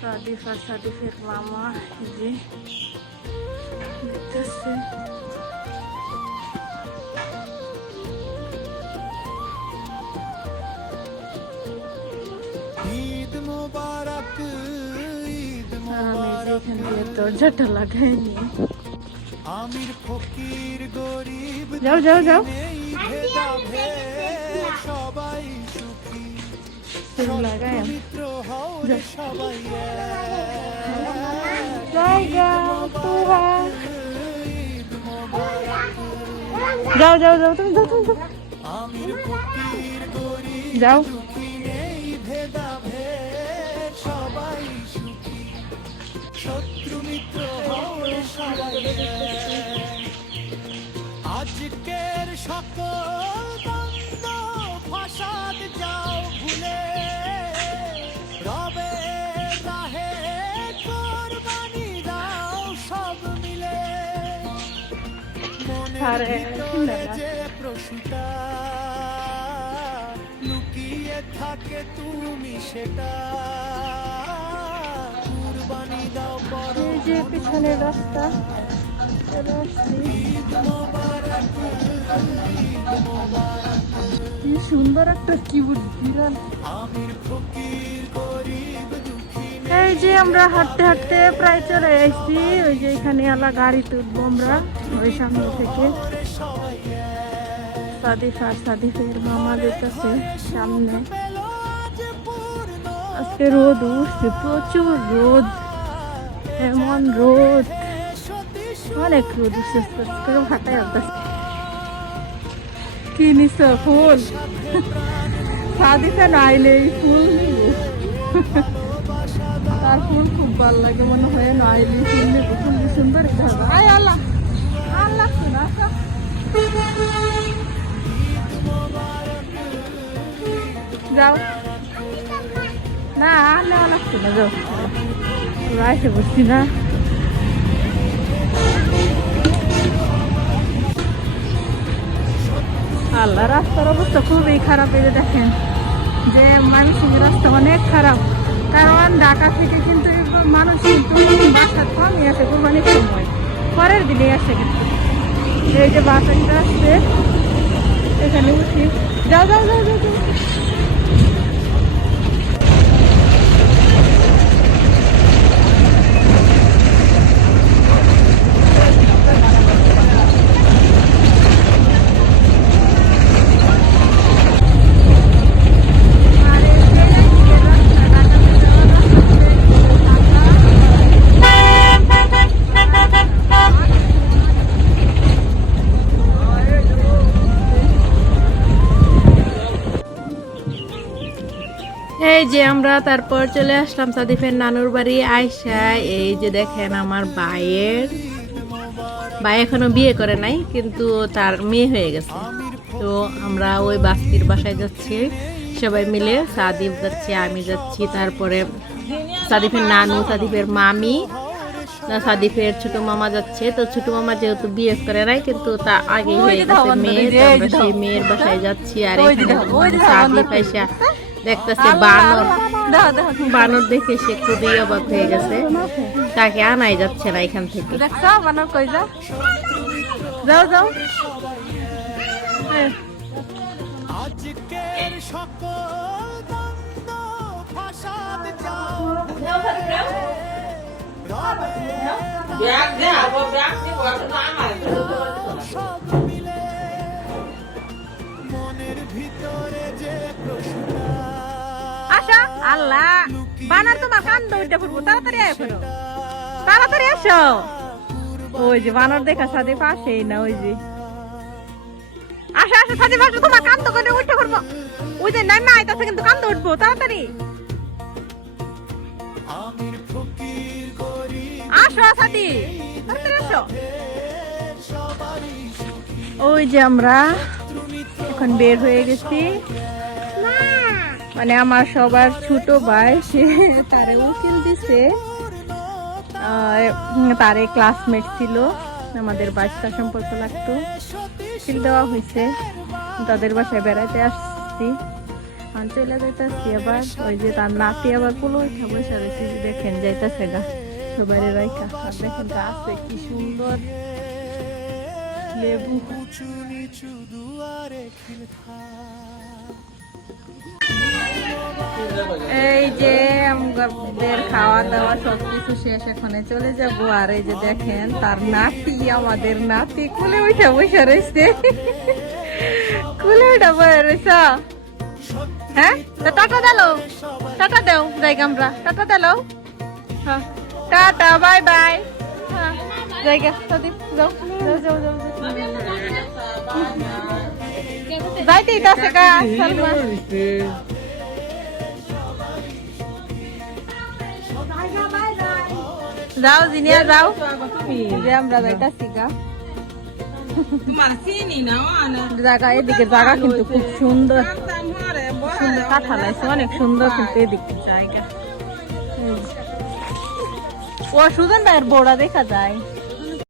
সাদিফ আর সাদিফের মামা যে দেখতেছে। দরজাটা লাগাইনি। যাও যাও যাও, লাগাই যাও যাও যাও, তুমি যাও তুমি যাও। আজকের সকল দ্বন্দ্ব ফাসাদ যাও ভুলে, রবে রাহে কোরবানি দাও সব মিলে। মনের ভিতরে যে প্রশ্নটা লুকিয়ে থাকে তুমি সেটা কুরবানি দাও। এই যে পিছনের রাস্তা, কি সুন্দর একটা কিউট বিড়াল। এই যে আমরা হাঁটতে হাঁটতে প্রায় চলে এসেছি। ওই যে এখানে আলা গাড়িতে উঠবো আমরা ওই সামনে থেকে। সাদিফ আর সাদিফের মামা যেতেছে সামনে। আজকে রোদ উঠছে, প্রচুর রোদ, এমন রোদ, অনেক রোদ উঠছে। হাঁটাই আসতেছে। কি নিস ফুল? সাদিফে নাইলে ফুল তার ফুল খুব ভালো লাগে, মনে হয় নাইলে ফুল নেবো। ফুল সুন্দর আয় আল্লাহ আল্লাহ যাও না, নেওয়া লাগছে না, যাও এসে বসছি না। আল্লাহ, রাস্তার অবস্থা খুবই খারাপ। এই যে দেখেন যে মানুষের রাস্তা অনেক খারাপ, কারণ ঢাকা থেকে কিন্তু মানুষ কিন্তু বাসা কমই আসে কোরবানির সময়, পরের দিনে আসে। কিন্তু এই যে বাসাটা আসছে, এখানে উঠি। যাও যাও যাও যাও। এই যে আমরা তারপর চলে আসলাম সাদিফের নানুর বাড়ি আয়সা। এই যে দেখেন আমার ভাই এখনো বিয়ে করে নাই, কিন্তু তার মেয়ে হয়ে গেছে। তো আমরা ওই বাস্তির বাসায় যাচ্ছি সবাই মিলে। সাদিফ যাচ্ছে, আমি যাচ্ছি, তারপরে সাদিফের নানু, সাদিফের মামি, সাদিফের ছোট মামা যাচ্ছে। তো ছোট মামা যেহেতু বিয়ে করে নাই, কিন্তু তা আগে হয়ে গেছে মেয়ে, আমরা সেই মেয়ের বাসায় যাচ্ছি। আর এখানে সাদিফ আয়সা দেখতেছে বানর, বানর দেখে সে খুবই অবাক হয়ে গেছে, তাকে আনাই যাচ্ছে না এখান থেকে। বানর কই যাও যাও যাও। আজকের সকল দ্বন্দ্ব ফাসাদ যাও সব মিলে। মনের ভিতরে যে প্রশ্নটা আশা আল্লাহ, বানর তোমার কান্দ উঠে পড়বো, তাড়াতাড়ি আয়, তাড়াতাড়ি এসো। ওই যে বানর দেখা সাদিফ আসেই না। ওই যে আসা আসা সাদিফ আসো, তোমার কান্দ করে উঠে পড়বো। ওই যে নাই মাই তাতে কিন্তু কান্দ উঠবো, তাড়াতাড়ি আসো সাদিফ, তাড়াতাড়ি আসো। ওই যে আমরা এখন বের হয়ে গেছি। মানে আমার সবার ছোট ভাই, সে তারে উকিল দিছে, তারে ক্লাসমেট ছিল, আমাদের বাচ্চা সম্পর্ক লাগতো, উকিল দেওয়া হয়েছে। তাদের বাসায় বেড়াতে আসছি। আর চলে যাইতেছি আবার ওই যে তার নাতি আবার কুলো উঠা বসে রয়েছে দেখেন যাইতেছে গা সবাই রাইখা আর দেখেন গাছে কি সুন্দর লেবু উঁচু নিচু দুয়ারে খিলখা এই যে আমাদের খাওয়া দাওয়া সবকিছু শেষ এখানে চলে যাবো আর এই যে দেখেন তার নাতি আমাদের নাতি কুলে উঠা বসে রয়েছে কুলে উঠা বসে রয়েছে হ্যাঁ তো টাটা দিলো টাটা দেও জায়গা আমরা টাটা দিলো হ্যাঁ টাটা বাই বাই হ্যাঁ জায়গা প্রদীপ যাও যাও যাও যাও যাইতে আছে গা সালমা যাও জিনিয়া যাও যে আমরা যাইতাছি গা জায়গা এদিকে জায়গা কিন্তু খুব সুন্দর সুন্দর কাঁঠাল আছে অনেক সুন্দর কিন্তু এদিকে জায়গা ও সুজন ভাইয়ের বড়া দেখা যায়